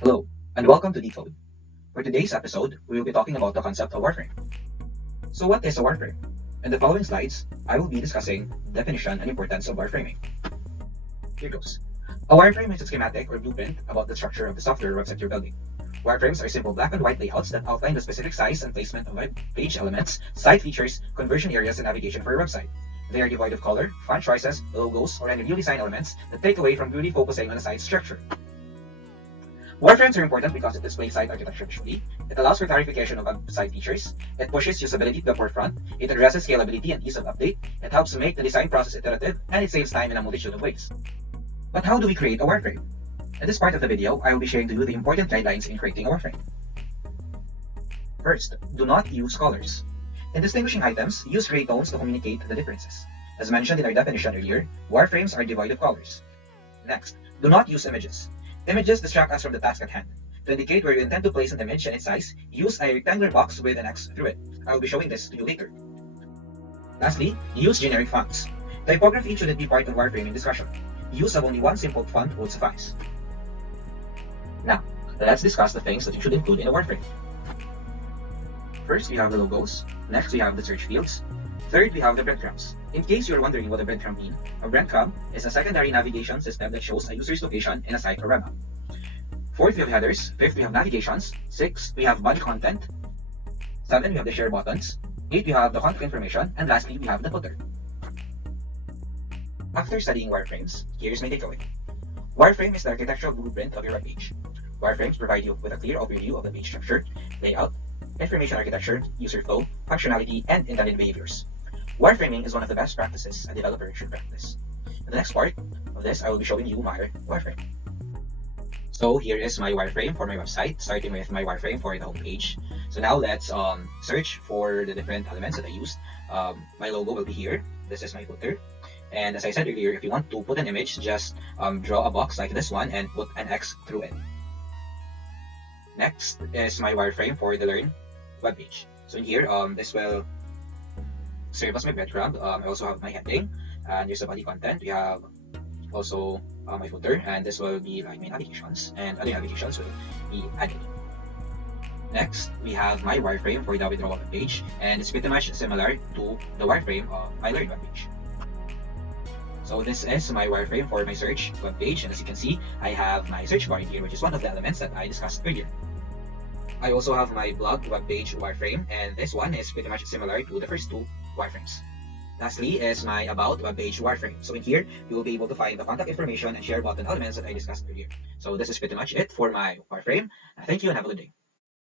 Hello, and welcome to Decode. For today's episode, we will be talking about the concept of wireframe. So what is a wireframe? In the following slides, I will be discussing definition and importance of wireframing. Here goes. A wireframe is a schematic or blueprint about the structure of the software or website you're building. Wireframes are simple black and white layouts that outline the specific size and placement of web page elements, site features, conversion areas, and navigation for your website. They are devoid of color, font choices, logos, or any new design elements that take away from really focusing on the site's structure. Wireframes are important because it displays site architecture visually, it allows for clarification of website features, it pushes usability to the forefront, it addresses scalability and ease of update, it helps make the design process iterative, and it saves time in a multitude of ways. But how do we create a wireframe? In this part of the video, I will be sharing to you the important guidelines in creating a wireframe. First, do not use colors. In distinguishing items, use gray tones to communicate the differences. As mentioned in our definition earlier, wireframes are devoid of colors. Next, do not use images. Images distract us from the task at hand. To indicate where you intend to place an image and its size, use a rectangular box with an X through it. I will be showing this to you later. Lastly, use generic fonts. Typography shouldn't be part of wireframing discussion. Use of only one simple font will suffice. Now, let's discuss the things that you should include in a wireframe. First, we have the logos. Next, we have the search fields. Third, we have the breadcrumbs. In case you're wondering what a breadcrumb means, a breadcrumb is a secondary navigation system that shows a user's location in a site or web app. Fourth, we have headers. Fifth, we have navigations. Sixth, we have body content. Seven, we have the share buttons. Eight, we have the contact information. And lastly, we have the footer. After studying wireframes, here's my takeaway. Wireframe is the architectural blueprint of your web page. Wireframes provide you with a clear overview of the page structure, layout, information architecture, user flow, functionality, and intended behaviors. Wireframing is one of the best practices a developer should practice. In the next part of this, I will be showing you my wireframe. So here is my wireframe for my website, starting with my wireframe for the home page. So now let's search for the different elements that I used. My logo will be here. This is my footer. And as I said earlier, if you want to put an image, just draw a box like this one and put an X through it. Next is my wireframe for the Learn web page. So in here, this will serve as my breadcrumb. I also have my heading, and here's the body content. We have also my footer, and this will be like my navigations, and other navigations will be added. Next, we have my wireframe for the withdrawal web page, and it's pretty much similar to the wireframe of my Learn web page. So this is my wireframe for my search web page, and as you can see, I have my search bar in here, which is one of the elements that I discussed earlier. I also have my blog web page wireframe, and this one is pretty much similar to the first two wireframes. Lastly is my about web page wireframe. So in here, you will be able to find the contact information and share button elements that I discussed earlier. So this is pretty much it for my wireframe. Thank you and have a good day.